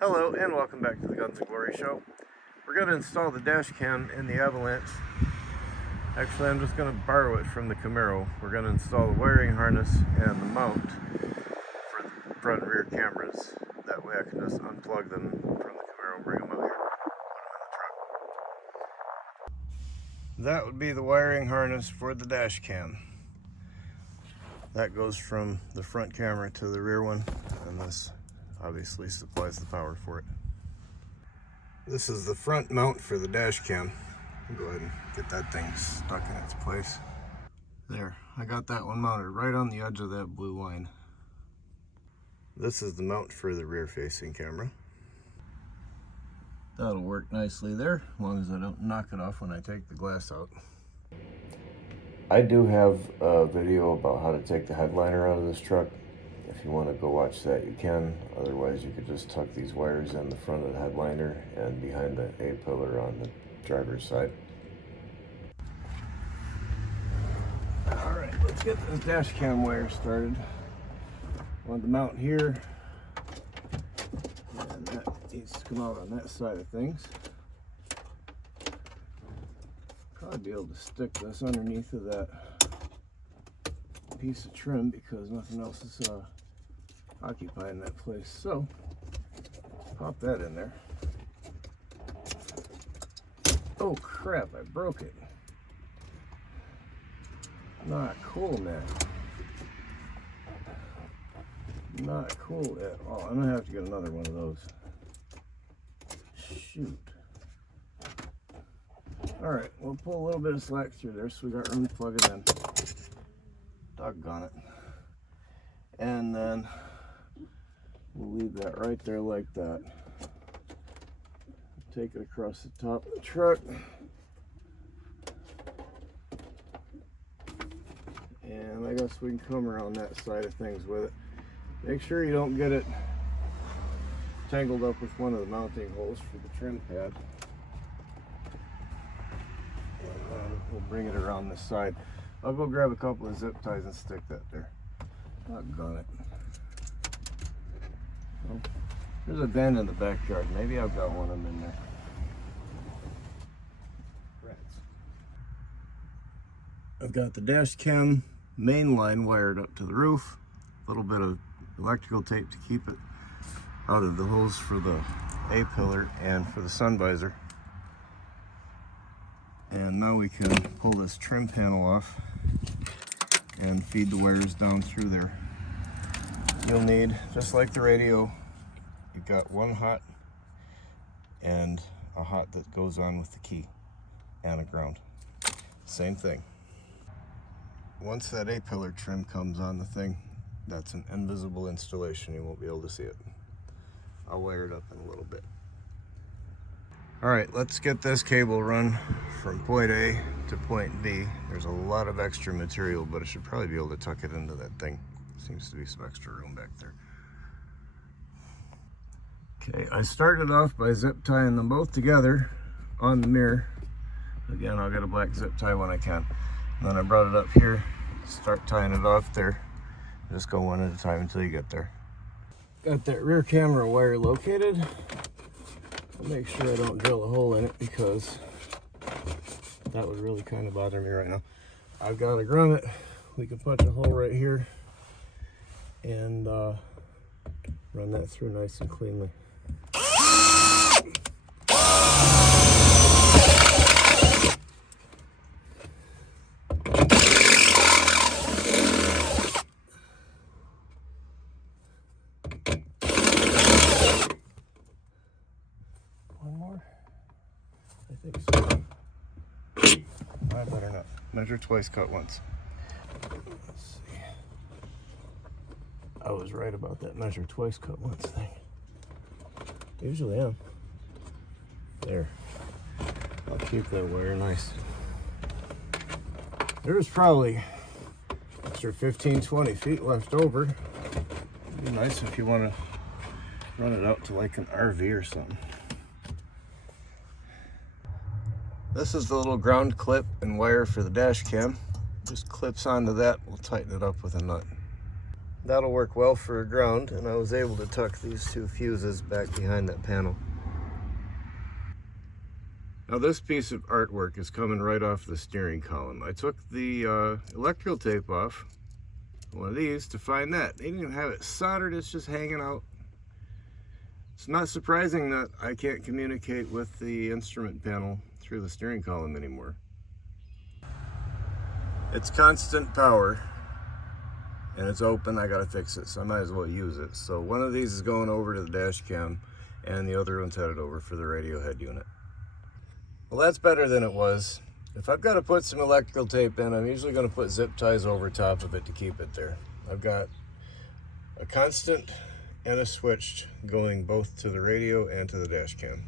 Hello and welcome back to the gunsNglory show. We're going to install the dash cam in the Avalanche. Actually, I'm just going to borrow it from the Camaro. We're going to install the wiring harness and the mount for the front and rear cameras. That way I can just unplug them from the Camaro and bring them out here. That would be the wiring harness for the dash cam. That goes from the front camera to the rear one, and this obviously supplies the power for it. This is the front mount for the dash cam. I'll go ahead and get that thing stuck in its place. There, I got that one mounted right on the edge of that blue line. This is the mount for the rear facing camera. That'll work nicely there, as long as I don't knock it off when I take the glass out. I do have a video about how to take the headliner out of this truck. If you want to go watch that, you can. Otherwise, you could just tuck these wires in the front of the headliner and behind the A-pillar on the driver's side. Alright, let's get this dash cam wire started. On the mount here, and that needs to come out on that side of things. Probably be able to stick this underneath of that piece of trim because nothing else is occupying that place. So pop that in there. Oh crap, I broke it. Not cool, man. Not cool at all. I'm gonna have to get another one of those. Shoot. Alright, we'll pull a little bit of slack through there so we got room to plug it in. Doggone it. And then we'll leave that right there like that. Take it across the top of the truck. And I guess we can come around that side of things with it. Make sure you don't get it tangled up with one of the mounting holes for the trim pad. We'll bring it around this side. I'll go grab a couple of zip ties and stick that there. Doggone it. Well, there's a bend in the backyard. Maybe I've got one of them in there. Rats. I've got the dash cam main line wired up to the roof. A little bit of electrical tape to keep it out of the holes for the A-pillar and for the sun visor. And now we can pull this trim panel off and feed the wires down through there. You'll need, just like the radio, you've got one hot and a hot that goes on with the key and a ground. Same thing. Once that A-pillar trim comes on the thing, that's an invisible installation. You won't be able to see it. I'll wire it up in a little bit. All right, let's get this cable run from point A to point B. There's a lot of extra material, but I should probably be able to tuck it into that thing. Seems to be some extra room back there. Okay, I started off by zip tying them both together on the mirror. Again, I'll get a black zip tie when I can. And then I brought it up here, start tying it off there. Just go one at a time until you get there. Got that rear camera wire located. I'll make sure I don't drill a hole in it because that would really kind of bother me right now. I've got a grommet. We can punch a hole right here and run that through nice and cleanly. I think so. I better not. Measure twice, cut once. Let's see. I was right about that measure twice, cut once thing. Usually am. There. I'll keep that wire nice. There's probably extra 15-20 feet left over. It'd be nice if you want to run it out to like an RV or something. This is the little ground clip and wire for the dash cam. Just clips onto that. We'll tighten it up with a nut. that'll work well for ground, and I was able to tuck these two fuses back behind that panel. Now this piece of artwork is coming right off the steering column. I took the electrical tape off one of these to find that. They didn't even have it soldered, it's just hanging out. It's not surprising that I can't communicate with the instrument panel through the steering column anymore. It's constant power and it's open. I gotta fix it, so I might as well use it. So one of these is going over to the dash cam and the other one's headed over for the radio head unit. Well, that's better than it was. If I've got to put some electrical tape in, I'm usually going to put zip ties over top of it to keep it there. I've got a constant and a switched going both to the radio and to the dash cam.